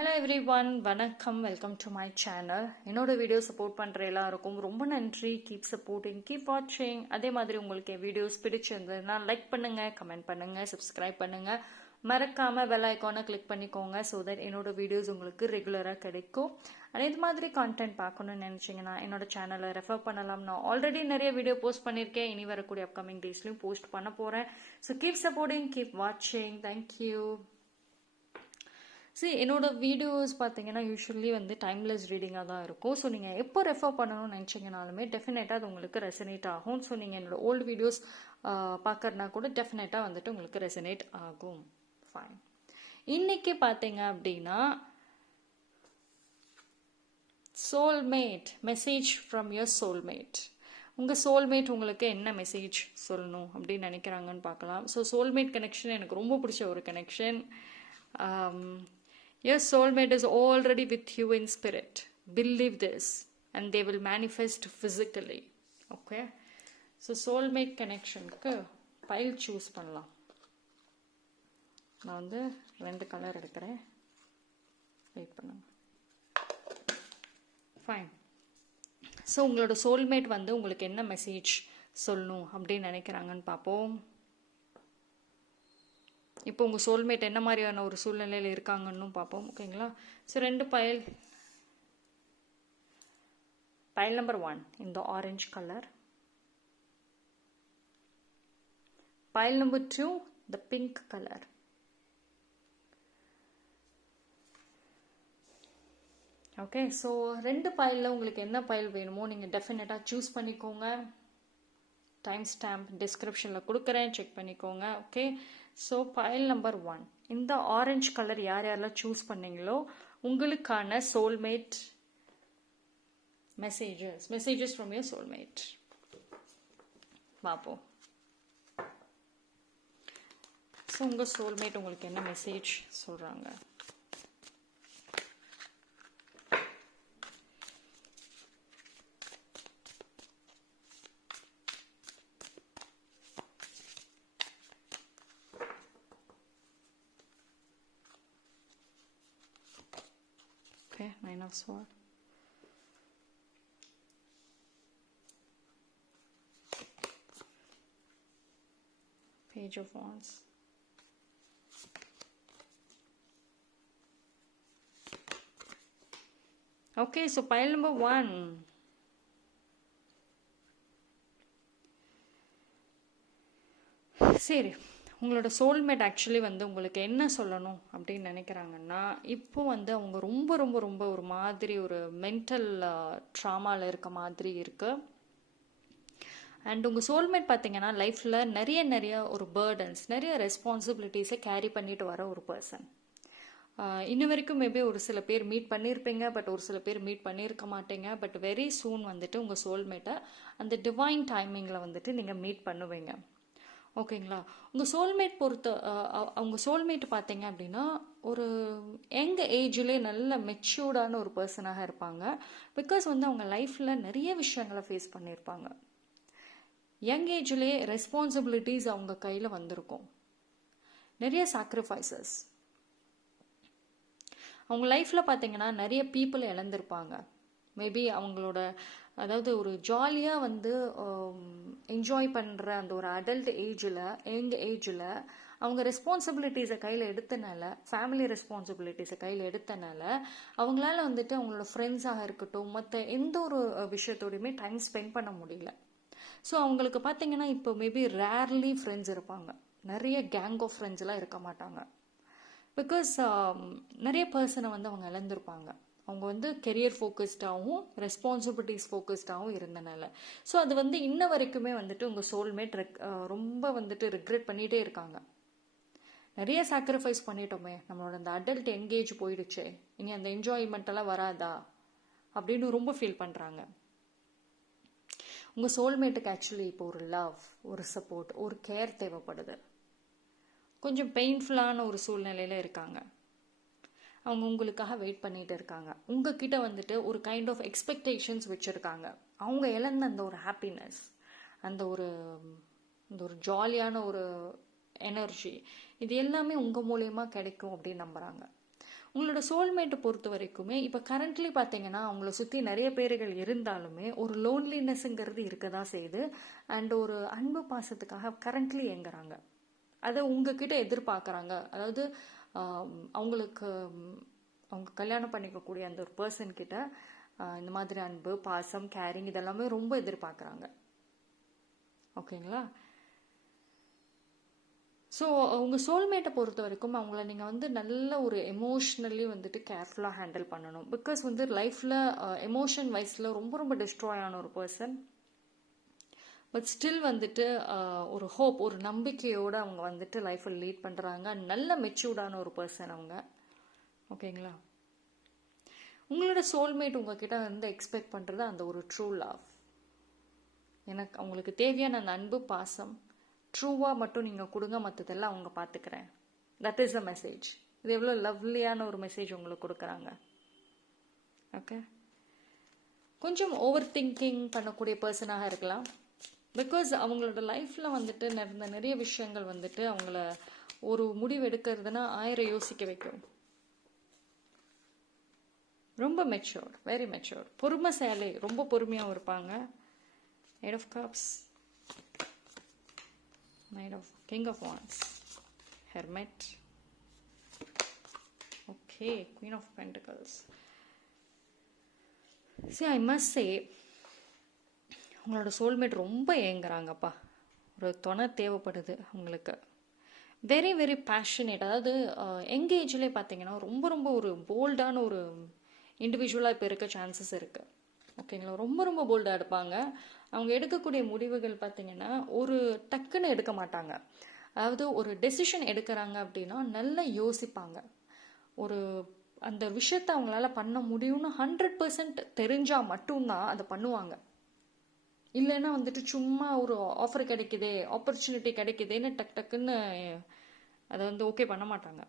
Hello every one, வணக்கம். Welcome to my channel. என்னோட video support பண்ணுற எல்லாருக்கும் ரொம்ப நன்றி. கீப் சப்போர்ட்டிங், கீப் வாட்சிங். அதே மாதிரி உங்களுக்கு என் வீடியோஸ் பிடிச்சிருந்ததுன்னா லைக் பண்ணுங்க, கமெண்ட் பண்ணுங்க, சப்ஸ்கிரைப் பண்ணுங்க. மறக்காம பெல் ஐக்கானை கிளிக் பண்ணிக்கோங்க. ஸோ தட் என்னோட வீடியோஸ் உங்களுக்கு ரெகுலராக கிடைக்கும். இது மாதிரி கான்டென்ட் பார்க்கணும்னு நினச்சிங்கன்னா என்னோட சேனலை ரெஃபர் பண்ணலாம். நான் ஆல்ரெடி நிறைய வீடியோ போஸ்ட் பண்ணியிருக்கேன். இனி வரக்கூடிய அப்கமிங் டேஸ்லையும் போஸ்ட் பண்ண போகிறேன். ஸோ கீப் சப்போர்ட்டிங், கீப் வாட்சிங். தேங்க்யூ. என்னோட வீடியோஸ் பார்த்தீங்கன்னா யூஸ்வலி வந்து டைம்லெஸ் ரீடிங்காக தான் இருக்கும். ஸோ நீங்கள் எப்போ ரெஃபர் பண்ணணும்னு நினச்சிங்கனாலுமே டெஃபினட்டாக அது உங்களுக்கு ரெசனேட் ஆகும். ஸோ நீங்கள் என்னோட ஓல்டு வீடியோஸ் பார்க்கறனா கூட டெஃபினட்டாக வந்துட்டு உங்களுக்கு ரெசனேட் ஆகும். ஃபைன். இன்னைக்கு பார்த்தீங்க அப்படின்னா soulmate message from your soulmate. உங்கள் சோல்மேட் உங்களுக்கு என்ன மெசேஜ் சொல்லணும் அப்படின்னு நினைக்கிறாங்கன்னு பார்க்கலாம். ஸோ சோல்மேட் கனெக்ஷன் எனக்கு ரொம்ப பிடிச்ச ஒரு connection. Your soulmate is already with you in spirit. Believe this and they will manifest physically. Okay? So soulmate connection க்கு pile choose பண்ணலாம். நான் வந்து 2 கலர் எடுக்கிறேன். வெயிட் பண்ணுங்க. ஃபைன். ஸோ உங்களோட சோல்மேட் வந்து உங்களுக்கு என்ன மெசேஜ் சொல்லணும் அப்படின்னு நினைக்கிறாங்கன்னு பார்ப்போம். இப்போ உங்கள் சோல்மேட் என்ன மாதிரியான ஒரு சூழ்நிலையில் இருக்காங்கன்னு பார்ப்போம். ஓகேங்களா? ஸோ 2 பைல் நம்பர் 1 இந்த ஆரஞ்சு கலர், பைல் நம்பர் 2 த பிங்க் கலர். ஓகே, ஸோ 2 பைலில் உங்களுக்கு என்ன பைல் வேணுமோ நீங்கள் டெஃபினட்டாக சூஸ் பண்ணிக்கோங்க. டைம் ஸ்டாம்ப் டிஸ்கிரிப்ஷனில் கொடுக்குறேன், செக் பண்ணிக்கோங்க. ஓகே, ஸோ பைல் நம்பர் 1 இந்த ஆரஞ்சு கலர் யாரெல்லாம் சூஸ் பண்ணீங்களோ உங்களுக்கான soulmate messages from your soulmate பார்ப்போம். ஸோ உங்கள் சோல்மேட் உங்களுக்கு என்ன மெசேஜ் சொல்கிறாங்க. Nine of Swords. Page of Wands. Okay, so pile number 1. சரி, உங்களோட சோல்மேட் ஆக்சுவலி வந்து உங்களுக்கு என்ன சொல்லணும் அப்படின்னு நினைக்கிறாங்கன்னா, இப்போ வந்து அவங்க ரொம்ப ரொம்ப ரொம்ப ஒரு மாதிரி ஒரு மென்டல் ட்ராமாவில் இருக்க மாதிரி இருக்கு. அண்ட் உங்கள் சோல்மேட் பார்த்தீங்கன்னா லைஃப்பில் நிறைய ஒரு பேர்டன்ஸ், நிறைய ரெஸ்பான்சிபிலிட்டிஸை கேரி பண்ணிட்டு வர ஒரு பர்சன். இன்ன வரைக்கும் மேபி ஒரு சில பேர் மீட் பண்ணியிருப்பீங்க, பட் ஒரு சில பேர் மீட் பண்ணியிருக்க மாட்டீங்க. பட் வெரி சூன் வந்துட்டு உங்கள் சோல்மேட்டை அந்த டிவைன் டைமிங்கில் வந்துட்டு நீங்கள் மீட் பண்ணுவீங்க. ஓகேங்களா? உங்கள் சோல்மேட் அவங்க சோல்மேட் பார்த்தீங்க அப்படின்னா ஒரு யங் ஏஜ்லேயே நல்ல மெச்சூர்டான ஒரு பர்சனாக இருப்பாங்க. பிகாஸ் வந்து அவங்க லைஃப்பில் நிறைய விஷயங்களை ஃபேஸ் பண்ணியிருப்பாங்க. யங் ஏஜ்லேயே ரெஸ்பான்சிபிலிட்டிஸ் அவங்க கையில் வந்திருக்கும். நிறைய சாக்ரிஃபைசஸ் அவங்க லைஃப்பில் பார்த்தீங்கன்னா நிறைய பீப்புளை இழந்திருப்பாங்க. மேபி அவங்களோட அதாவது ஒரு ஜாலியாக வந்து என்ஜாய் பண்ணுற அந்த ஒரு அடல்ட் யங் ஏஜில் அவங்க ரெஸ்பான்சிபிலிட்டிஸை கையில் எடுத்தனால, ஃபேமிலி ரெஸ்பான்சிபிலிட்டிஸை கையில் எடுத்தனால அவங்களால வந்துட்டு அவங்களோட ஃப்ரெண்ட்ஸாக இருக்கட்டும், மற்ற எந்த ஒரு விஷயத்தோடையுமே டைம் ஸ்பெண்ட் பண்ண முடியல. ஸோ அவங்களுக்கு பார்த்தீங்கன்னா இப்போ மேபி ரேர்லி ஃப்ரெண்ட்ஸ் இருப்பாங்க. நிறைய கேங் ஆஃப் ஃப்ரெண்ட்ஸ்லாம் இருக்க மாட்டாங்க. பிகாஸ் நிறைய பர்சனை வந்து அவங்க இழந்திருப்பாங்க. அவங்க வந்து கெரியர் ஃபோக்கஸ்டாகவும் ரெஸ்பான்சிபிலிட்டிஸ் ஃபோக்கஸ்டாகவும் இருந்தனால. ஸோ அது வந்து இன்ன வரைக்குமே வந்துட்டு உங்கள் சோல்மேட் ரொம்ப வந்துட்டு ரிக்ரெட் பண்ணிகிட்டே இருக்காங்க. நிறைய சாக்ரிஃபைஸ் பண்ணிட்டோமே, நம்மளோட அந்த அடல்ட் எங்கேஜ் போயிடுச்சு, இனி அந்த என்ஜாய்மெண்ட்டெல்லாம் வராதா அப்படின்னு ரொம்ப ஃபீல் பண்ணுறாங்க. உங்கள் சோல்மேட்டுக்கு ஆக்சுவலி இப்போ ஒரு லவ், ஒரு சப்போர்ட், ஒரு கேர் தேவைப்படுது. கொஞ்சம் பெயின்ஃபுல்லான ஒரு சூழ்நிலையில் இருக்காங்க. அவங்க உங்களுக்காக வெயிட் பண்ணிட்டு இருக்காங்க. உங்ககிட்ட வந்துட்டு ஒரு கைண்ட் ஆஃப் எக்ஸ்பெக்டேஷன்ஸ் வச்சுருக்காங்க. அவங்க இழந்த அந்த ஒரு ஹாப்பினஸ், அந்த ஒரு ஜாலியான ஒரு எனர்ஜி, இது எல்லாமே உங்கள் மூலயமா கிடைக்கும் அப்படின்னு நம்புகிறாங்க. உங்களோட சோல்மேட்டை பொறுத்த வரைக்குமே இப்போ கரண்ட்லி பார்த்தீங்கன்னா அவங்கள சுற்றி நிறைய பேர்கள் இருந்தாலுமே ஒரு லோன்லினஸ்ங்கிறது இருக்க தான் செய்யுது. அண்ட் ஒரு அன்பு பாசத்துக்காக கரண்ட்லி ஏங்குறாங்க. அதை உங்ககிட்ட எதிர்பார்க்குறாங்க. அதாவது அவங்களுக்கு அவங்க கல்யாணம் பண்ணிக்கக்கூடிய அந்த ஒரு பர்சன் கிட்ட இந்த மாதிரி அன்பு, பாசம், கேரிங் இதெல்லாமே ரொம்ப எதிர்பார்க்குறாங்க. ஓகேங்களா? ஸோ உங்கள் சோல்மேட்டை பொறுத்த வரைக்கும் அவங்கள நீங்கள் வந்து நல்ல ஒரு எமோஷ்னலி வந்துட்டு கேர்ஃபுல்லாக ஹேண்டில் பண்ணணும். பிகாஸ் வந்து லைஃப்பில் எமோஷன் வைஸில் ரொம்ப ரொம்ப டிஸ்ட்ராய் ஆன ஒரு பர்சன். பட் ஸ்டில் வந்துட்டு ஒரு ஹோப், ஒரு நம்பிக்கையோடு அவங்க வந்துட்டு லைஃப்பை லீட் பண்ணுறாங்க. நல்ல மெச்சூர்டான ஒரு பர்சன் அவங்க. ஓகேங்களா? உங்களோட சோல்மேட் உங்ககிட்ட வந்து எக்ஸ்பெக்ட் பண்ணுறது அந்த ஒரு ட்ரூ லவ். எனக்கு அவங்களுக்கு தேவையான அந்த அன்பு, பாசம் ட்ரூவாக மட்டும் நீங்கள் கொடுங்க, மற்றதெல்லாம் அவங்க பார்த்துக்கிறேன். That is the message. இது எவ்வளோ லவ்லியான ஒரு மெசேஜ் உங்களுக்கு கொடுக்குறாங்க. ஓகே, கொஞ்சம் ஓவர் திங்கிங் பண்ணக்கூடிய பர்சனாக இருக்கலாம். பிகாஸ் அவங்களோட லைஃப்பில் வந்துட்டு நடந்த நிறைய விஷயங்கள் வந்துட்டு அவங்கள ஒரு முடிவு எடுக்கிறதுனா 1000 யோசிக்க வைக்கும். ரொம்ப மெச்சூர்ட், வெரி மெச்சூர்ட், பொறுமைசாலி, ரொம்ப பொறுமையாகவும் இருப்பாங்க. Eight of Cups, Knight of King of Wands, Hermit, okay, Queen of Pentacles. See, I must say உங்களோட சோல்மேட் ரொம்ப ஏங்குறாங்கப்பா. ஒரு துணை தேவைப்படுது அவங்களுக்கு. Very very passionate. அதாவது யங் ஏஜ்லேயே பார்த்தீங்கன்னா ரொம்ப ரொம்ப ஒரு போல்டான ஒரு இண்டிவிஜுவலாக இப்போ இருக்க சான்சஸ் இருக்குது. ஓகேங்களா? ரொம்ப ரொம்ப போல்டாக எடுப்பாங்க. அவங்க எடுக்கக்கூடிய முடிவுகள் பார்த்தீங்கன்னா ஒரு டக்குன்னு எடுக்க மாட்டாங்க. அதாவது ஒரு டெசிஷன் எடுக்கிறாங்க அப்படின்னா நல்லா யோசிப்பாங்க. ஒரு அந்த விஷயத்தை அவங்களால பண்ண முடியும்னு 100% தெரிஞ்சால் மட்டும்தான் அதை பண்ணுவாங்க. இல்லைன்னா வந்துட்டு சும்மா ஒரு ஆஃபர் கிடைக்குதே, ஆப்பர்ச்சுனிட்டி கிடைக்குதேன்னு டக்குன்னு அதை வந்து ஓகே பண்ண மாட்டாங்க.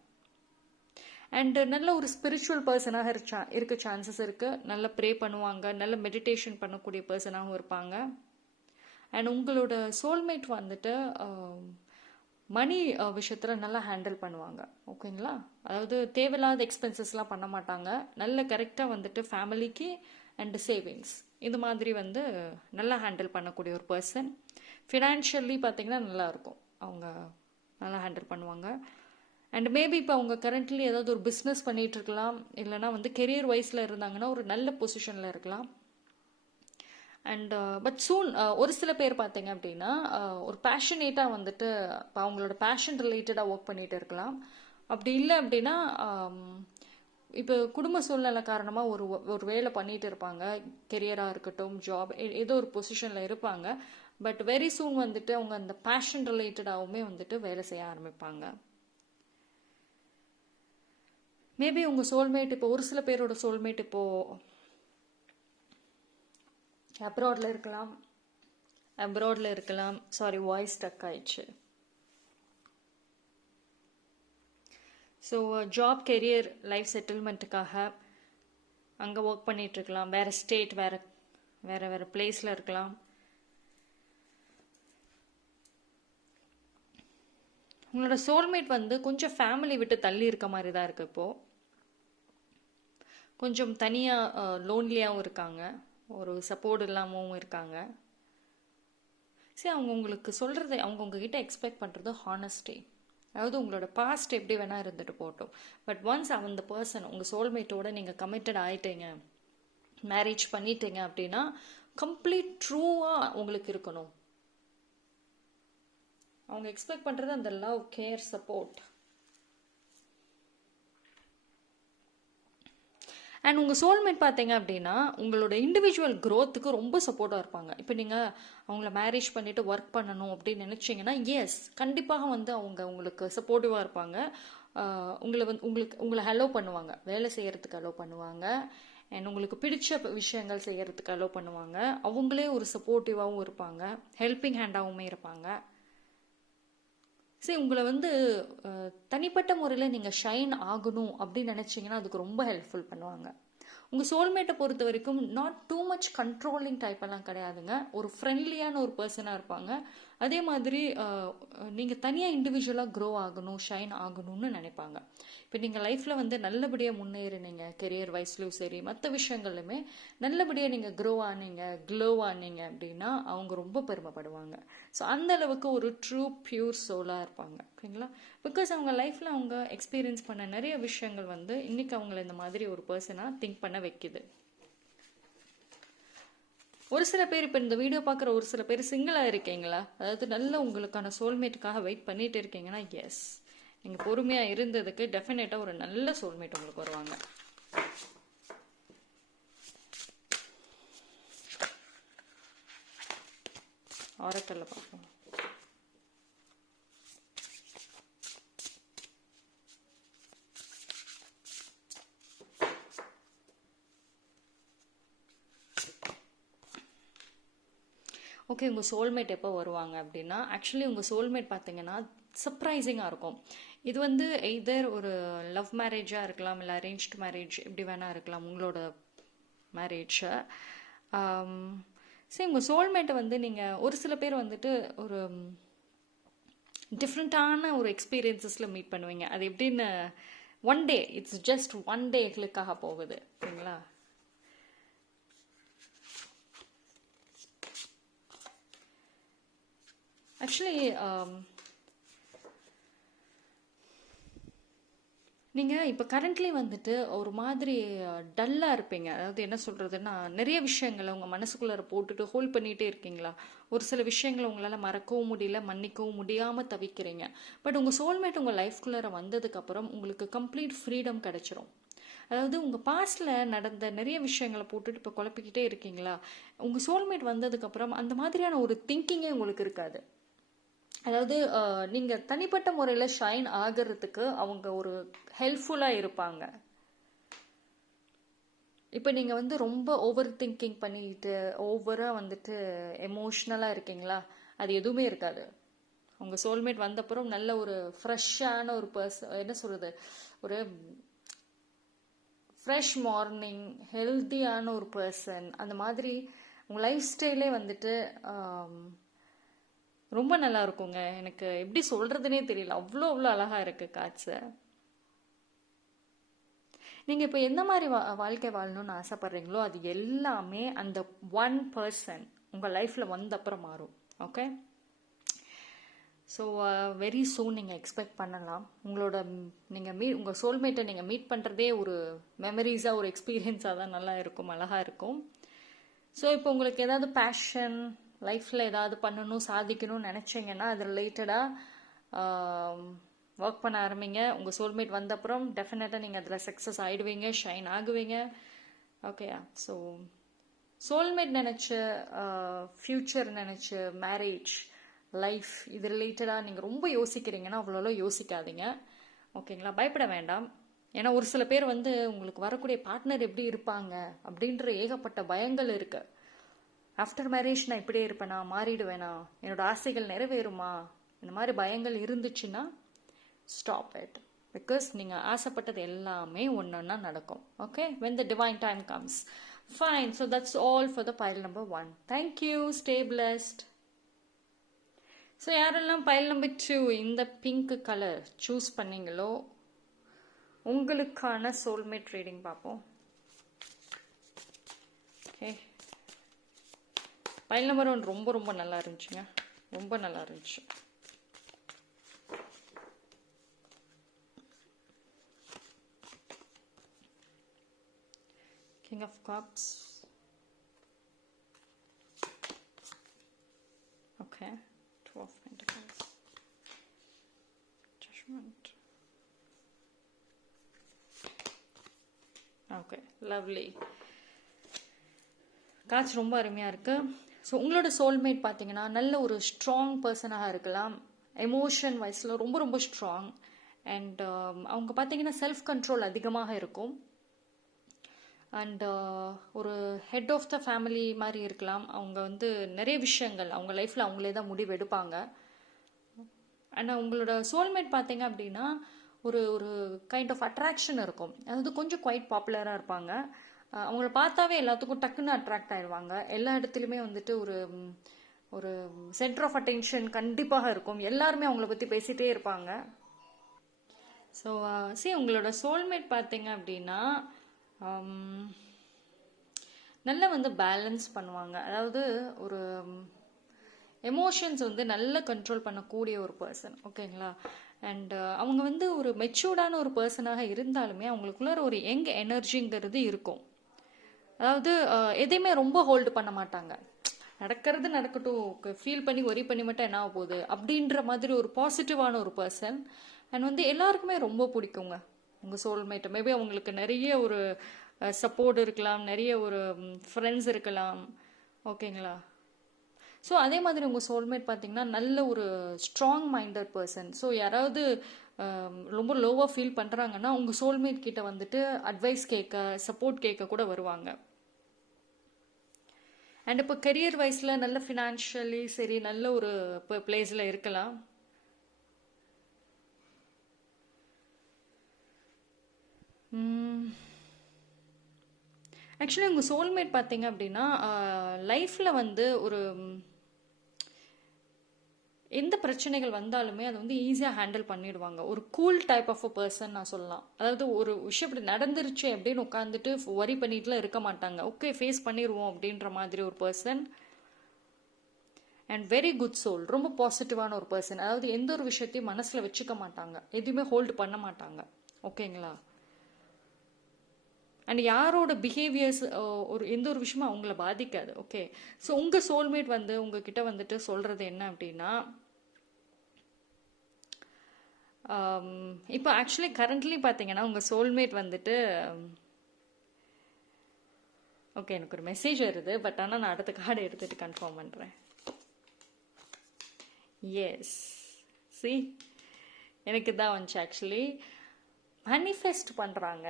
அண்ட் நல்ல ஒரு ஸ்பிரிச்சுவல் பர்சனாக இருக்க சான்சஸ் இருக்குது. நல்ல ப்ரே பண்ணுவாங்க, நல்ல மெடிடேஷன் பண்ணக்கூடிய பர்சனாகவும் இருப்பாங்க. அண்ட் உங்களோட சோல்மேட் வந்துட்டு மணி விஷயத்தில் நல்லா ஹேண்டில் பண்ணுவாங்க. ஓகேங்களா? அதாவது தேவையில்லாத எக்ஸ்பென்சஸ்லாம் பண்ண மாட்டாங்க. நல்ல கரெக்டாக வந்துட்டு ஃபேமிலிக்கு அண்ட் சேவிங்ஸ் இது மாதிரி வந்து நல்லா ஹேண்டில் பண்ணக்கூடிய ஒரு பர்சன். ஃபினான்ஷியலி பார்த்தீங்கன்னா நல்லாயிருக்கும், அவங்க நல்லா ஹேண்டில் பண்ணுவாங்க. அண்ட் மேபி இப்போ அவங்க கரண்ட்லி ஏதாவது ஒரு பிஸ்னஸ் பண்ணிகிட்டு இருக்கலாம், இல்லைனா வந்து கெரியர் வைஸில் இருந்தாங்கன்னா ஒரு நல்ல பொசிஷனில் இருக்கலாம். அண்ட் பட் சூன் ஒரு சில பேர் பார்த்தீங்க அப்படின்னா ஒரு பேஷனேட்டாக வந்துட்டு இப்போ அவங்களோட பேஷன் ரிலேட்டடாக ஒர்க் பண்ணிகிட்டு இருக்கலாம். அப்படி இல்லை அப்படின்னா இப்போ குடும்ப சூழ்நிலை காரணமாக ஒரு வேலை பண்ணிகிட்டு இருப்பாங்க, கெரியராக இருக்கட்டும், ஜாப், ஏதோ ஒரு பொசிஷனில் இருப்பாங்க. பட் வெரி சூன் வந்துட்டு அவங்க அந்த பேஷன் ரிலேட்டடாகவுமே வந்துட்டு வேலை செய்ய ஆரம்பிப்பாங்க. மேபி உங்கள் சோல்மேட் இப்போ ஒரு சில பேரோட சோல்மேட் இப்போது அப்ராடில் இருக்கலாம். சாரி, வாய்ஸ் ஸ்டக் ஆயிடுச்சு. ஸோ ஜாப், கெரியர், லைஃப் செட்டில்மெண்ட்டுக்காக அங்கே ஒர்க் பண்ணிகிட்ருக்கலாம். வேறு ஸ்டேட், வேறு பிளேஸில் இருக்கலாம். உங்களோட சோல்மேட் வந்து கொஞ்சம் ஃபேமிலி விட்டு தள்ளி இருக்க மாதிரி தான் இருக்குது. இப்போது கொஞ்சம் தனியாக லோன்லியாகவும் இருக்காங்க, ஒரு சப்போர்ட் இல்லாமவும் இருக்காங்க. சரி, அவங்க உங்களுக்கு சொல்கிறது, அவங்க உங்ககிட்ட எக்ஸ்பெக்ட் பண்ணுறது ஹானஸ்டி. அதாவது உங்களோட பாஸ்ட் எப்படி வேணால் இருந்துட்டு போட்டோம், பட் ஒன்ஸ் அந்த பர்சன் உங்கள் சோல்மேட்டோட நீங்கள் கமிட்டட் ஆகிட்டீங்க, மேரேஜ் பண்ணிட்டீங்க அப்படின்னா கம்ப்ளீட் ட்ரூவாக உங்களுக்கு இருக்கணும். அவங்க எக்ஸ்பெக்ட் பண்ணுறது அந்த லவ், கேர், சப்போர்ட். அண்ட் உங்கள் சோல்மேட் பார்த்தீங்க அப்படின்னா உங்களோட இண்டிவிஜுவல் க்ரோத்துக்கு ரொம்ப சப்போர்ட்டாக இருப்பாங்க. இப்போ நீங்கள் அவங்கள மேரேஜ் பண்ணிவிட்டு ஒர்க் பண்ணணும் அப்படின்னு நினச்சிங்கன்னா எஸ், கண்டிப்பாக வந்து அவங்க உங்களுக்கு சப்போர்ட்டிவாக இருப்பாங்க. உங்களை அலோவ் பண்ணுவாங்க, வேலை செய்கிறதுக்கு அலோவ் பண்ணுவாங்க. அண்ட் உங்களுக்கு பிடிச்ச விஷயங்கள் செய்கிறதுக்கு அலோவ் பண்ணுவாங்க. அவங்களே ஒரு சப்போர்ட்டிவாகவும் இருப்பாங்க, ஹெல்பிங் ஹேண்டாகவுமே இருப்பாங்க. சரி, உங்களை வந்து தனிப்பட்ட முறையில் நீங்கள் ஷைன் ஆகணும் அப்படின்னு நினச்சிங்கன்னா அதுக்கு ரொம்ப ஹெல்ப்ஃபுல் பண்ணுவாங்க. உங்கள் சோல்மேட்டை பொறுத்த வரைக்கும் நாட் டூ மச் கண்ட்ரோலிங் டைப்பெல்லாம் கிடையாதுங்க. ஒரு ஃப்ரெண்ட்லியான ஒரு பர்சனாக இருப்பாங்க. அதே மாதிரி நீங்கள் தனியாக இண்டிவிஜுவலாக க்ரோ ஆகணும், ஷைன் ஆகணும்னு நினைப்பாங்க. இப்போ நீங்கள் லைஃப்பில் வந்து நல்லபடியாக முன்னேறினீங்க, கெரியர் வைஸ்லையும் சரி மற்ற விஷயங்கள்லையுமே நல்லபடியாக நீங்கள் க்ரோ ஆனீங்க, க்ளோ ஆனீங்க அப்படின்னா அவங்க ரொம்ப பெருமைப்படுவாங்க. ஸோ அந்த அளவுக்கு ஒரு ட்ரூ பியூர் சோலாக இருப்பாங்க. ஓகேங்களா? பிகாஸ் அவங்க லைஃப்பில் அவங்க எக்ஸ்பீரியன்ஸ் பண்ண நிறைய விஷயங்கள் வந்து இன்னைக்கு அவங்கள இந்த மாதிரி ஒரு பர்சனாக திங்க் பண்ண வைக்குது. ஒரு சில பேர் இப்போ இந்த வீடியோ பார்க்குற ஒரு சில பேர் சிங்கிளாக இருக்கீங்களா? அதாவது நல்ல உங்களுக்கான சோல்மேட்டுக்காக வெயிட் பண்ணிட்டு இருக்கீங்கன்னா, எஸ், நீங்கள் பொறுமையாக இருந்ததுக்கு டெஃபினட்டாக ஒரு நல்ல சோல்மேட் உங்களுக்கு வருவாங்க. ஆரக்கல்ல பார்க்கலாம். ஓகே, உங்கள் சோல்மேட் எப்போ வருவாங்க அப்படின்னா, ஆக்சுவலி உங்கள் சோல்மேட் பார்த்தீங்கன்னா சர்ப்ரைசிங்காக இருக்கும். இது வந்து எய்தர் ஒரு லவ் மேரேஜாக இருக்கலாம், இல்லை அரேஞ்ச்டு மேரேஜ், இப்படி வேணால் இருக்கலாம் உங்களோட மேரேஜை. சரி, உங்கள் சோல்மேட்டை வந்து நீங்கள் ஒரு சில பேர் வந்துட்டு ஒரு டிஃப்ரெண்ட்டான ஒரு எக்ஸ்பீரியன்ஸஸில் மீட் பண்ணுவீங்க. அது எப்படின்னு one day, it's just one day கிளிக்காக போகுது. ஓகேங்களா? ஆக்சுவலி நீங்கள் இப்போ கரண்ட்லி வந்துட்டு ஒரு மாதிரி டல்லாக இருப்பீங்க. அதாவது என்ன சொல்கிறதுன்னா, நிறைய விஷயங்களை உங்கள் மனசுக்குள்ளார போட்டுட்டு ஹோல்ட் பண்ணிகிட்டே இருக்கீங்களா? ஒரு சில விஷயங்களை உங்களால் மறக்கவும் முடியல, மன்னிக்கவும் முடியாமல் தவிக்கிறீங்க. பட் உங்கள் சோல்மேட் உங்கள் லைஃப்குள்ளார வந்ததுக்கப்புறம் உங்களுக்கு கம்ப்ளீட் ஃப்ரீடம் கிடச்சிரும். அதாவது உங்கள் பாஸ்டில் நடந்த நிறைய விஷயங்களை போட்டுட்டு இப்போ குழப்பிக்கிட்டே இருக்கீங்களா? உங்கள் சோல்மேட் வந்ததுக்கப்புறம் அந்த மாதிரியான ஒரு திங்கிங்கே உங்களுக்கு இருக்காது. அதாவது நீங்கள் தனிப்பட்ட முறையில் ஷைன் ஆகிறதுக்கு அவங்க ஒரு ஹெல்ப்ஃபுல்லாக இருப்பாங்க. இப்போ நீங்கள் வந்து ரொம்ப ஓவர் திங்கிங் பண்ணிட்டு ஓவராக வந்துட்டு எமோஷ்னலாக இருக்கீங்களா? அது எதுவுமே இருக்காது. உங்கள் சோல்மேட் வந்தப்புறம் நல்ல ஒரு ஃப்ரெஷ்ஷான ஒரு என்ன சொல்கிறது, ஒரு ஃப்ரெஷ் மார்னிங், ஹெல்த்தியான ஒரு பர்சன், அந்த மாதிரி உங்கள் லைஃப் ஸ்டைலே வந்துட்டு ரொம்ப நல்லா இருக்குங்க. எனக்கு எப்படி சொல்கிறதுனே தெரியல, அவ்வளோ அழகாக இருக்குது காட்ஸை. நீங்கள் இப்போ எந்த மாதிரி வாழ்க்கை வாழணும்னு ஆசைப்பட்றீங்களோ அது எல்லாமே அந்த ஒன் பர்சன் உங்கள் லைஃப்பில் வந்த அப்புறம் மாறும். ஓகே, ஸோ வெரி சூன் நீங்கள் எக்ஸ்பெக்ட் பண்ணலாம். உங்கள் சோல்மேட்டை நீங்கள் மீட் பண்ணுறதே ஒரு மெமரிஸாக, ஒரு எக்ஸ்பீரியன்ஸாக தான் நல்லா இருக்கும், அழகாக இருக்கும். ஸோ இப்போ உங்களுக்கு ஏதாவது பேஷன், லைஃப்பில் ஏதாவது பண்ணணும், சாதிக்கணும்னு நினச்சிங்கன்னா அது ரிலேட்டடாக ஒர்க் பண்ண ஆரம்பிங்க. உங்கள் சோல்மேட் வந்தப்புறம் டெஃபினட்டாக நீங்கள் அதில் சக்ஸஸ் ஆகிடுவீங்க, ஷைன் ஆகுவீங்க. ஓகேயா? ஸோ சோல்மேட் நினச்ச, ஃப்யூச்சர் நினச்ச, மேரேஜ் லைஃப் இது ரிலேட்டடாக நீங்கள் ரொம்ப யோசிக்கிறீங்கன்னா அவ்வளோ யோசிக்காதீங்க. ஓகேங்களா? பயப்பட வேண்டாம். ஏன்னா ஒரு சில பேர் வந்து உங்களுக்கு வரக்கூடிய பார்ட்னர் எப்படி இருப்பாங்க அப்படின்ற ஏகப்பட்ட பயங்கள் இருக்குது. ஆஃப்டர் மேரேஜ் நான் இப்படியே இருப்பேனா, மாறிடுவேனா, என்னோட ஆசைகள் நிறைவேறுமா, இந்த மாதிரி பயங்கள் இருந்துச்சுன்னா ஸ்டாப் இட். பிகாஸ் நீங்கள் ஆசைப்பட்டது எல்லாமே ஒன்றா நடக்கும். Okay, when the divine time comes. Fine, so that's all for the pile number 1. Thank you, stay blessed. So யாரெல்லாம் பைல் நம்பர் 2 இந்த பிங்க் கலர் சூஸ் பண்ணீங்களோ உங்களுக்கான சோல்மேட் ரீடிங் பார்ப்போம். ஓகே, பைல் நம்பர் 1 ரொம்ப நல்லா இருந்துச்சுங்க, ரொம்ப நல்லா இருந்துச்சு. King of Cups. Okay, Two of Pentacles. Judgment. Okay, lovely. காட்ச் ரொம்ப அருமையாக இருக்குது. ஸோ உங்களோட சோல்மேட் பார்த்தீங்கன்னா நல்ல ஒரு ஸ்ட்ராங் பர்சனாக இருக்கலாம். எமோஷன் வைஸில் ரொம்ப ஸ்ட்ராங். அண்ட் அவங்க பார்த்தீங்கன்னா செல்ஃப் கண்ட்ரோல் அதிகமாக இருக்கும். அண்ட் ஒரு ஹெட் ஆஃப் த ஃபேமிலி மாதிரி இருக்கலாம். அவங்க வந்து நிறைய விஷயங்கள் அவங்க லைஃப்பில் அவங்களே தான் முடிவு எடுப்பாங்க. ஆனால் உங்களோட சோல்மேட் பார்த்தீங்க அப்படின்னா ஒரு கைண்ட் ஆஃப் அட்ராக்ஷன் இருக்கும். அதாவது கொஞ்சம் குவைட் பாப்புலராக இருப்பாங்க. அவங்கள பார்த்தாவே எல்லாத்துக்கும் டக்குன்னு அட்ராக்ட் ஆயிடுவாங்க. எல்லா இடத்துலையுமே வந்துட்டு ஒரு ஒரு சென்டர் ஆஃப் அட்டென்ஷன் கண்டிப்பாக இருக்கும். எல்லாருமே அவங்கள பற்றி பேசிகிட்டே இருப்பாங்க. ஸோ உங்களோட சோல்மேட் பார்த்தீங்க அப்படின்னா நல்லா வந்து பேலன்ஸ் பண்ணுவாங்க. அதாவது ஒரு எமோஷன்ஸ் வந்து நல்லா கண்ட்ரோல் பண்ணக்கூடிய ஒரு பர்சன், ஓகேங்களா. அண்ட் அவங்க வந்து ஒரு மெச்சூர்டான ஒரு பர்சனாக இருந்தாலுமே அவங்களுக்குள்ள ஒரு யங் எனர்ஜிங்கிறது இருக்கும். அதாவது எதையுமே ரொம்ப ஹோல்டு பண்ண மாட்டாங்க. நடக்கிறது நடக்கட்டும், ஃபீல் பண்ணி ஒரி பண்ணி மட்டும் என்ன ஆக போகுது அப்படின்ற மாதிரி ஒரு பாசிட்டிவான ஒரு பர்சன். அண்ட் வந்து எல்லாருக்குமே ரொம்ப பிடிக்குங்க உங்கள் சோல்மேட்டை. மேபி அவங்களுக்கு நிறைய ஒரு சப்போர்ட் இருக்கலாம், நிறைய ஒரு ஃப்ரெண்ட்ஸ் இருக்கலாம், ஓகேங்களா. ஸோ அதே மாதிரி உங்கள் சோல்மேட் பார்த்தீங்கன்னா நல்ல ஒரு ஸ்ட்ராங் மைண்டட் பர்சன். ஸோ யாராவது ரொம்ப லோவாக ஃபீல் பண்ணுறாங்கன்னா உங்கள் சோல்மேட் கிட்ட வந்துட்டு அட்வைஸ் கேட்க, சப்போர்ட் கேட்க கூட வருவாங்க. அண்ட் இப்போ கெரியர் வைஸில் நல்ல ஃபினான்ஷியலி சரி நல்ல ஒரு பிளேஸில் இருக்கலாம். ஆக்சுவலி உங்கள் சோல்மேட் பார்த்தீங்க அப்படின்னா லைஃப்பில் வந்து ஒரு எந்த பிரச்சனைகள் வந்தாலுமே அதை வந்து ஈஸியாக ஹேண்டில் பண்ணிடுவாங்க. ஒரு cool type of a person நான் சொல்லலாம். அதாவது ஒரு விஷயம் இப்படி நடந்துருச்சு அப்படின்னு உட்காந்துட்டு வரி பண்ணிட்டுலாம் இருக்க மாட்டாங்க. ஓகே, ஃபேஸ் பண்ணிடுவோம் அப்படின்ற மாதிரி ஒரு person. And very good soul, ரொம்ப பாசிட்டிவான ஒரு பர்சன். அதாவது எந்த ஒரு விஷயத்தையும் மனசில் வச்சுக்க மாட்டாங்க, எதுவுமே ஹோல்டு பண்ண மாட்டாங்க, ஓகேங்களா. அண்ட் யாரோட பிஹேவியர்ஸ் ஒரு எந்த ஒரு விஷயமும் அவங்கள பாதிக்காது, ஓகே. ஸோ உங்கள் சோல்மேட் வந்து உங்ககிட்ட வந்துட்டு சொல்கிறது என்ன அப்படின்னா, இப்போ ஆக்சுவலி கரண்ட்லி பார்த்தீங்கன்னா உங்கள் சோல்மேட் வந்துட்டு ஓகே, எனக்கு ஒரு மெசேஜ் வருது, பட் ஆனால் நான் அடுத்த கார்டு எடுத்துகிட்டு கன்ஃபார்ம் பண்ணுறேன். எஸ், சி எனக்கு தான் வந்துச்சு. ஆக்சுவலி மேனிஃபெஸ்ட் பண்ணுறாங்க.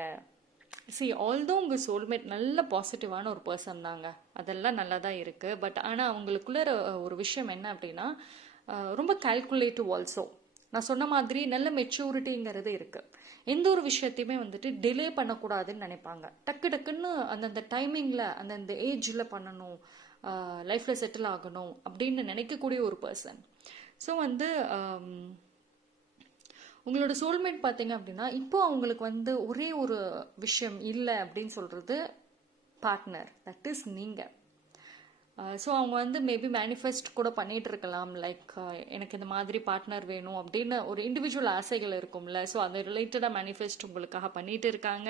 ஆல்தோ உங்கள் சோல்மேட் நல்ல பாசிட்டிவான ஒரு பர்சன் தாங்க, அதெல்லாம் நல்லா தான் இருக்குது. பட் ஆனால் அவங்களுக்குள்ள ஒரு விஷயம் என்ன அப்படின்னா ரொம்ப கால்குலேட்டிவ் ஆல்சோ. நான் சொன்ன மாதிரி நல்ல மெச்சூரிட்டிங்கிறது இருக்குது. எந்த ஒரு விஷயத்தையுமே வந்துட்டு டிலே பண்ணக்கூடாதுன்னு நினைப்பாங்க. டக்கு டக்குன்னு அந்தந்த டைமிங்கில் அந்தந்த ஏஜில் பண்ணணும், லைஃப்பில் செட்டில் ஆகணும் அப்படின்னு நினைக்கக்கூடிய ஒரு பர்சன். ஸோ வந்து உங்களோட சோல்மேட் பார்த்தீங்க அப்படின்னா இப்போ அவங்களுக்கு வந்து ஒரே ஒரு விஷயம் இல்லை அப்படின்னு சொல்கிறது பார்ட்னர், தட் இஸ் நீங்கள். ஸோ அவங்க வந்து மேபி மேனிஃபெஸ்ட் கூட பண்ணிகிட்டு இருக்கலாம். லைக் எனக்கு இந்த மாதிரி பார்ட்னர் வேணும் அப்படின்னு ஒரு இண்டிவிஜுவல் ஆசைகள் இருக்கும்ல. ஸோ அது ரிலேட்டடாக மேனிஃபெஸ்ட் உங்களுக்காக பண்ணிகிட்டு இருக்காங்க.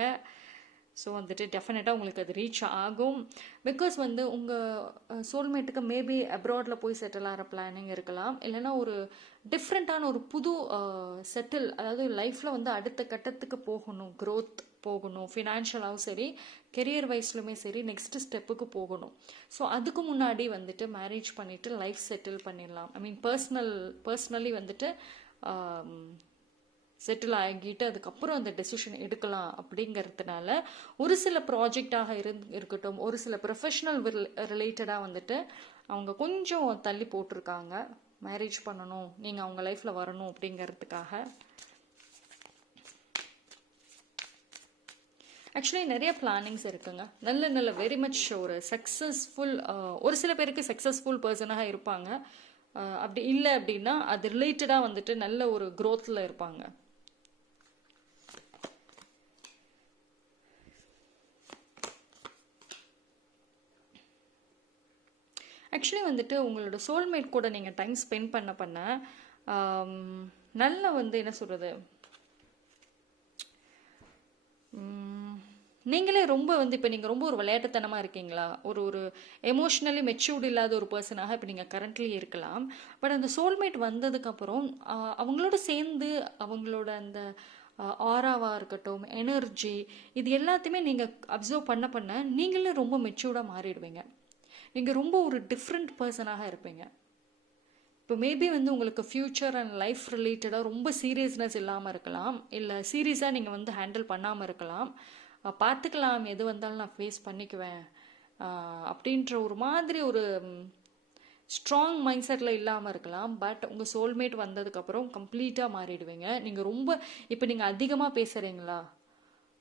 ஸோ வந்துட்டு டெஃபினட்டாக உங்களுக்கு அது ரீச் ஆகும். பிகாஸ் வந்து உங்கள் சோல்மேட்டுக்கு மேபி அப்ராடில் போய் செட்டில் ஆகிற பிளானிங் இருக்கலாம். இல்லைன்னா ஒரு டிஃப்ரெண்ட்டான ஒரு புது செட்டில், அதாவது லைஃப்பில் வந்து அடுத்த கட்டத்துக்கு போகணும், க்ரோத் போகணும், ஃபினான்ஷியலாகவும் சரி கெரியர் வைஸ்லுமே சரி நெக்ஸ்ட் ஸ்டெப்புக்கு போகணும். ஸோ அதுக்கு முன்னாடி வந்துட்டு மேரேஜ் பண்ணிவிட்டு லைஃப் செட்டில் பண்ணிடலாம். ஐ மீன் பர்சனலி வந்துட்டு செட்டில் ஆகிட்டு அதுக்கப்புறம் அந்த டெசிஷன் எடுக்கலாம் அப்படிங்கிறதுனால ஒரு சில ப்ராஜெக்டாக இருக்கட்டும், ஒரு சில ப்ரொஃபஷனல் ரிலேட்டடாக வந்துட்டு அவங்க கொஞ்சம் தள்ளி போட்டிருக்காங்க. மேரேஜ் பண்ணணும், நீங்கள் அவங்க லைஃப்பில் வரணும் அப்படிங்கிறதுக்காக. ஆக்சுவலி நிறைய பிளானிங்ஸ் இருக்குங்க. நல்ல நல்ல வெரி மச் ஒரு சக்ஸஸ்ஃபுல், ஒரு சில பேருக்கு சக்ஸஸ்ஃபுல் பர்சனாக இருப்பாங்க. அப்படி இல்லை அப்படின்னா அது ரிலேட்டடாக வந்துட்டு நல்ல ஒரு க்ரோத்தில் இருப்பாங்க. ஆக்சுவலி வந்துட்டு உங்களோட சோல்மேட் கூட நீங்கள் டைம் ஸ்பெண்ட் பண்ண நல்ல வந்து என்ன சொல்கிறது, நீங்களே ரொம்ப வந்து இப்போ நீங்கள் ரொம்ப ஒரு விளையாட்டுத்தனமாக இருக்கீங்களா, ஒரு எமோஷ்னலி மெச்சூர்டு இல்லாத ஒரு பர்சனாக இப்போ நீங்கள் கரண்ட்லி இருக்கலாம். பட் அந்த சோல்மேட் வந்ததுக்கப்புறம் அவங்களோட சேர்ந்து அவங்களோட அந்த ஆராவாக இருக்கட்டும், எனர்ஜி, இது எல்லாத்தையுமே நீங்கள் அப்சர்வ் பண்ண நீங்களே ரொம்ப மெச்சூர்டாக மாறிடுவீங்க. நீங்கள் ரொம்ப ஒரு டிஃப்ரெண்ட் பர்சனாக இருப்பீங்க. இப்போ மேபி வந்து உங்களுக்கு ஃப்யூச்சர் அண்ட் லைஃப் ரிலேட்டடாக ரொம்ப சீரியஸ்னஸ் இல்லாமல் இருக்கலாம், இல்லை சீரியஸாக நீங்கள் வந்து ஹேண்டில் பண்ணாமல் இருக்கலாம். பார்த்துக்கலாம், எது வந்தாலும் நான் ஃபேஸ் பண்ணிக்குவேன் அப்படின்ற ஒரு மாதிரி ஒரு ஸ்ட்ராங் மைண்ட் செட்டில் இல்லாமல் இருக்கலாம். பட் உங்கள் சோல்மேட் வந்ததுக்கப்புறம் கம்ப்ளீட்டாக மாறிடுவீங்க. நீங்கள் ரொம்ப இப்போ நீங்கள் அதிகமாக பேசுகிறீங்களா,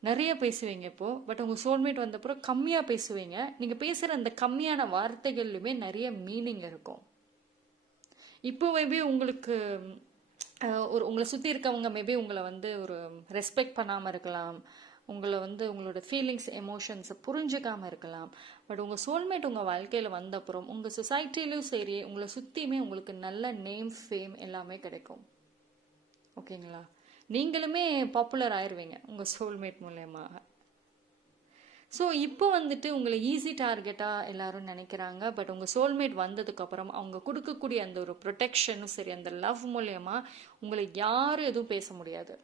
நிறைய பேசுவீங்க இப்போது. பட் உங்கள் சோல்மேட் வந்தப்பறம் கம்மியாக பேசுவீங்க. நீங்கள் பேசுகிற அந்த கம்மியான வார்த்தைகள்லையுமே நிறைய மீனிங் இருக்கும். இப்போ மேபி உங்களுக்கு ஒரு உங்களை சுற்றி இருக்கவங்க மேபி உங்களை வந்து ஒரு ரெஸ்பெக்ட் பண்ணாமல் இருக்கலாம், உங்களை வந்து உங்களோட ஃபீலிங்ஸ் எமோஷன்ஸை புரிஞ்சுக்காமல் இருக்கலாம். பட் உங்கள் சோல்மேட் உங்கள் வாழ்க்கையில் வந்த அப்புறம் உங்கள் சொசைட்டிலையும் சரி உங்களை சுற்றியுமே உங்களுக்கு நல்ல நேம் ஃபேம் எல்லாமே கிடைக்கும். ஓகேங்களா? நீங்களுமே பாப்புலர் ஆயிடுவீங்க உங்கள் சோல்மேட் மூலயமாக. ஸோ இப்போ வந்துட்டு உங்களை ஈஸி டார்கெட்டாக எல்லாரும் நினைக்கிறாங்க. பட் உங்கள் சோல்மேட் வந்ததுக்கப்புறம் அவங்க கொடுக்கக்கூடிய அந்த ஒரு ப்ரொடெக்ஷனும் சரி, அந்த லவ் மூலயமா உங்களை யாரும் எதுவும் பேச முடியாது,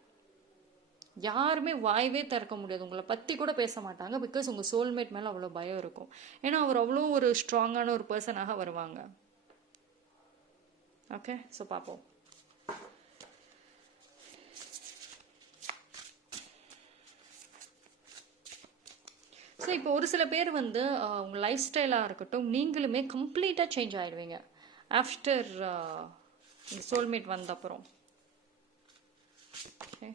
யாருமே வாய்வே திறக்க முடியாது, உங்களை பற்றி கூட பேச மாட்டாங்க. பிகாஸ் உங்கள் சோல்மேட் மேலே அவ்வளோ பயம் இருக்கும். ஏன்னா அவர் அவ்வளோ ஒரு ஸ்ட்ராங்கான ஒரு பர்சனாக வருவாங்க. ஓகே, ஸோ பார்ப்போம். ஸோ இப்போ ஒரு சில பேர் வந்து உங்கள் லைஃப் ஸ்டைலாக இருக்கட்டும், நீங்களுமே கம்ப்ளீட்டாக சேஞ்ச் ஆகிடுவீங்க ஆஃப்டர் சோல்மேட் வந்த அப்புறம். ஓகே,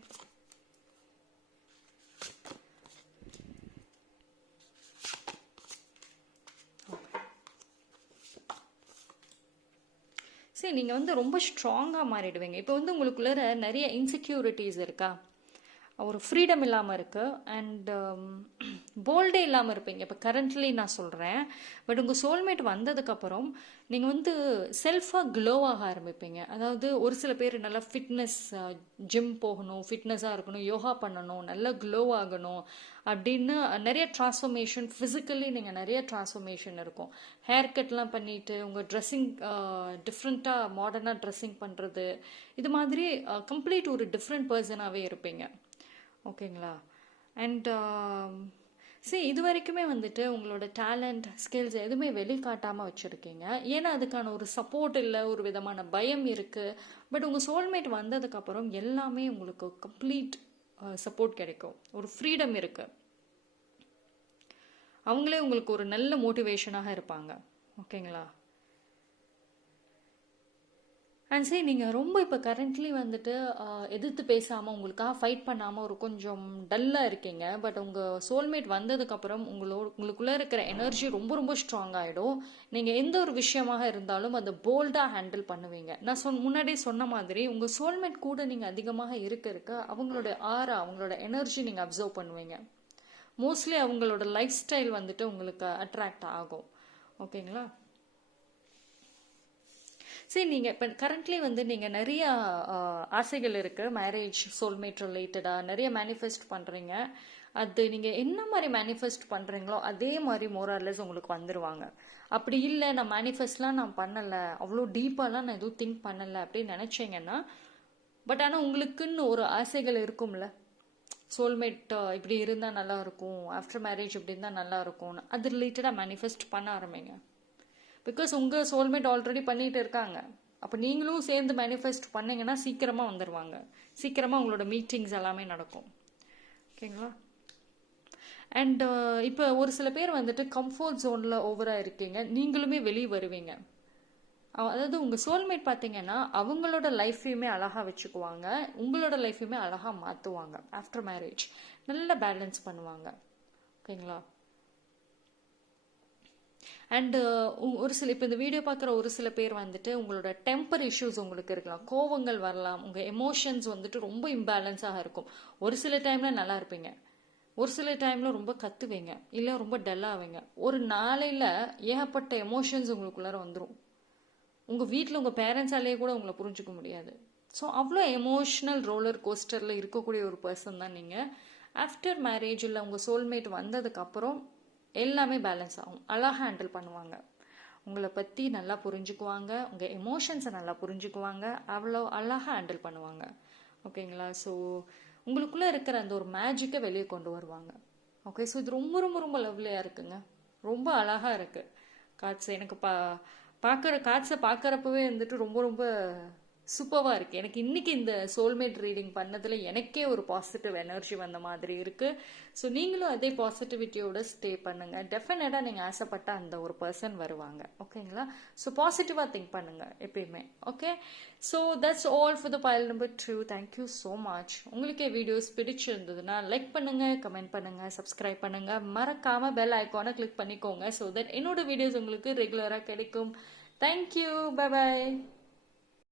சரி, நீங்கள் வந்து ரொம்ப ஸ்ட்ராங்காக மாறிடுவீங்க. இப்போ வந்து உங்களுக்குள்ள நிறைய இன்செக்யூரிட்டிஸ் இருக்கா, ஒரு ஃப்ரீடம் இல்லாமல் இருக்குது, அண்ட் போல்டே இல்லாமல் இருப்பீங்க. இப்போ கரண்ட்லி நான் சொல்கிறேன். பட் உங்கள் சோல்மேட் வந்ததுக்கப்புறம் நீங்கள் வந்து செல்ஃபாக க்ளோவாக ஆரம்பிப்பீங்க. அதாவது ஒரு சில பேர் நல்லா ஃபிட்னஸ், ஜிம் போகணும், ஃபிட்னஸாக இருக்கணும், யோகா பண்ணணும், நல்லா க்ளோ ஆகணும் அப்படின்னு நிறைய ட்ரான்ஸ்ஃபர்மேஷன், ஃபிசிக்கலி நீங்கள் நிறைய ட்ரான்ஸ்ஃபர்மேஷன் இருக்கும். ஹேர் கட்லாம் பண்ணிவிட்டு உங்கள் ட்ரெஸ்ஸிங் டிஃப்ரெண்ட்டாக மாடர்னாக ட்ரெஸ்ஸிங் பண்ணுறது, இது மாதிரி கம்ப்ளீட் ஒரு டிஃப்ரெண்ட் பர்சனாகவே இருப்பீங்க. ஓகேங்களா? அண்ட் சரி, இது வரைக்குமே வந்துட்டு உங்களோட டேலண்ட், ஸ்கில்ஸ் எதுவுமே வெளிக்காட்டாமல் வச்சுருக்கீங்க. ஏன்னா அதுக்கான ஒரு சப்போர்ட் இல்லை, ஒரு விதமான பயம் இருக்குது. பட் உங்கள் சோல்மேட் வந்ததுக்கப்புறம் எல்லாமே உங்களுக்கு கம்ப்ளீட் சப்போர்ட் கிடைக்கும், ஒரு ஃப்ரீடம் இருக்குது. அவங்களே உங்களுக்கு ஒரு நல்ல மோட்டிவேஷனாக இருப்பாங்க. ஓகேங்களா? அண்ட் சரி, நீங்கள் ரொம்ப இப்போ கரண்ட்லி வந்துட்டு எதிர்த்து பேசாமல், உங்களுக்காக ஃபைட் பண்ணாமல் ஒரு கொஞ்சம் டல்லாக இருக்கீங்க. பட் உங்கள் சோல்மேட் வந்ததுக்கப்புறம் உங்களுக்குள்ளே இருக்கிற எனர்ஜி ரொம்ப ரொம்ப ஸ்ட்ராங் ஆகிடும். நீங்கள் எந்த ஒரு விஷயமாக இருந்தாலும் அதை போல்டாக ஹேண்டில் பண்ணுவீங்க. நான் முன்னாடியே சொன்ன மாதிரி உங்கள் சோல்மேட் கூட நீங்கள் அதிகமாக இருக்க அவங்களோட ஆரா, அவங்களோட எனர்ஜி நீங்கள் அப்சர்வ் பண்ணுவீங்க. மோஸ்ட்லி அவங்களோட லைஃப் ஸ்டைல் வந்துட்டு உங்களுக்கு அட்ராக்ட் ஆகும். ஓகேங்களா? சரி, நீங்கள் இப்போ கரண்ட்லி வந்து நீங்கள் நிறைய ஆசைகள் இருக்குது மேரேஜ், சோல்மேட் ரிலேட்டடாக நிறைய மேனிஃபெஸ்ட் பண்ணுறீங்க. அது நீங்கள் என்ன மாதிரி மேனிஃபெஸ்ட் பண்ணுறீங்களோ அதே மாதிரி மோரார்லெஸ் உங்களுக்கு வந்துடுவாங்க. அப்படி இல்லை, நான் மேனிஃபெஸ்ட்லாம் நான் பண்ணலை, அவ்வளோ டீப்பாலாம் நான் எதுவும் திங்க் பண்ணலை அப்படின்னு நினச்சிங்கன்னா, பட் ஆனால் உங்களுக்குன்னு ஒரு ஆசைகள் இருக்கும்ல, சோல்மேட் இப்படி இருந்தால் நல்லாயிருக்கும், ஆஃப்டர் மேரேஜ் இப்படி இருந்தால் நல்லாயிருக்கும்னு, அது ரிலேட்டடாக மேனிஃபெஸ்ட் பண்ண ஆரம்பிங்க. பிகாஸ் உங்கள் சோல்மேட் ஆல்ரெடி பண்ணிட்டு இருக்காங்க. அப்போ நீங்களும் சேர்ந்து மேனிஃபெஸ்ட் பண்ணிங்கன்னா சீக்கிரமாக வந்துடுவாங்க, சீக்கிரமாக உங்களோட மீட்டிங்ஸ் எல்லாமே நடக்கும். ஓகேங்களா? அண்ட் இப்போ ஒரு சில பேர் வந்துட்டு கம்ஃபர்ட் ஜோனில் ஓவராக இருக்கீங்க, நீங்களுமே வெளியே வருவீங்க. அதாவது உங்கள் சோல்மேட் பார்த்தீங்கன்னா அவங்களோட லைஃப்பையுமே அழகாக வச்சுக்குவாங்க, உங்களோட லைஃப்பையுமே அழகாக மாற்றுவாங்க. ஆஃப்டர் மேரேஜ் நல்ல பேலன்ஸ் பண்ணுவாங்க. ஓகேங்களா? அண்டு ஒரு சில இப்போ இந்த வீடியோ பார்க்குற ஒரு சில பேர் வந்துட்டு உங்களோட டெம்பர் இஷ்யூஸ் உங்களுக்கு இருக்கலாம், கோவங்கள் வரலாம், உங்கள் எமோஷன்ஸ் வந்துட்டு ரொம்ப இம்பேலன்ஸாக இருக்கும். ஒரு சில டைமில் நல்லா இருப்பீங்க, ஒரு சில டைமில் ரொம்ப கத்துவீங்க, இல்லை ரொம்ப டல்லாவீங்க. ஒரு நாளையில் ஏகப்பட்ட எமோஷன்ஸ் உங்களுக்குள்ளார வந்துடும். உங்கள் வீட்டில் உங்கள் பேரண்ட்ஸாலேயே கூட உங்களை புரிஞ்சுக்க முடியாது. ஸோ அவ்வளோ எமோஷ்னல் ரோலர் கோஸ்டரில் இருக்கக்கூடிய ஒரு பர்சன் தான் நீங்கள். ஆஃப்டர் மேரேஜ் இல்லை உங்கள் சோல்மேட் வந்ததுக்கப்புறம் எல்லாமே பேலன்ஸ் ஆகும், அழகாக ஹேண்டில் பண்ணுவாங்க, உங்களை பற்றி நல்லா புரிஞ்சுக்குவாங்க, உங்கள் எமோஷன்ஸை நல்லா புரிஞ்சுக்குவாங்க, அவ்வளோ அழகாக ஹேண்டில் பண்ணுவாங்க. ஓகேங்களா? ஸோ உங்களுக்குள்ளே இருக்கிற அந்த ஒரு மேஜிக்கை வெளியே கொண்டு வருவாங்க. ஓகே, ஸோ இது ரொம்ப ரொம்ப ரொம்ப லவ்லியாக இருக்குங்க, ரொம்ப அழகாக இருக்குது. காட்ஸ் எனக்கு காட்ஸை பார்க்குறப்பவே வந்துட்டு ரொம்ப ரொம்ப சூப்பராக இருக்குது. எனக்கு இன்றைக்கி இந்த சோல்மேட் ரீடிங் பண்ணதில் எனக்கே ஒரு பாசிட்டிவ் எனர்ஜி வந்த மாதிரி இருக்குது. ஸோ நீங்களும் அதே பாசிட்டிவிட்டியோட ஸ்டே பண்ணுங்கள். டெஃபினட்டாக நீங்கள் ஆசைப்பட்ட அந்த ஒரு பர்சன் வருவாங்க. ஓகேங்களா? ஸோ பாசிட்டிவாக திங்க் பண்ணுங்கள் எப்பயுமே. Okay, so that's all for the file number 2. Thank you so much. உங்களுக்கே வீடியோஸ் பிடிச்சிருந்ததுன்னா லைக் பண்ணுங்கள், கமெண்ட் பண்ணுங்கள், சப்ஸ்கிரைப் பண்ணுங்கள், மறக்காமல் பெல் ஐக்கானை கிளிக் பண்ணிக்கோங்க. ஸோ தட் என்னோட வீடியோஸ் உங்களுக்கு ரெகுலராக கிடைக்கும். Thank you, bye bye.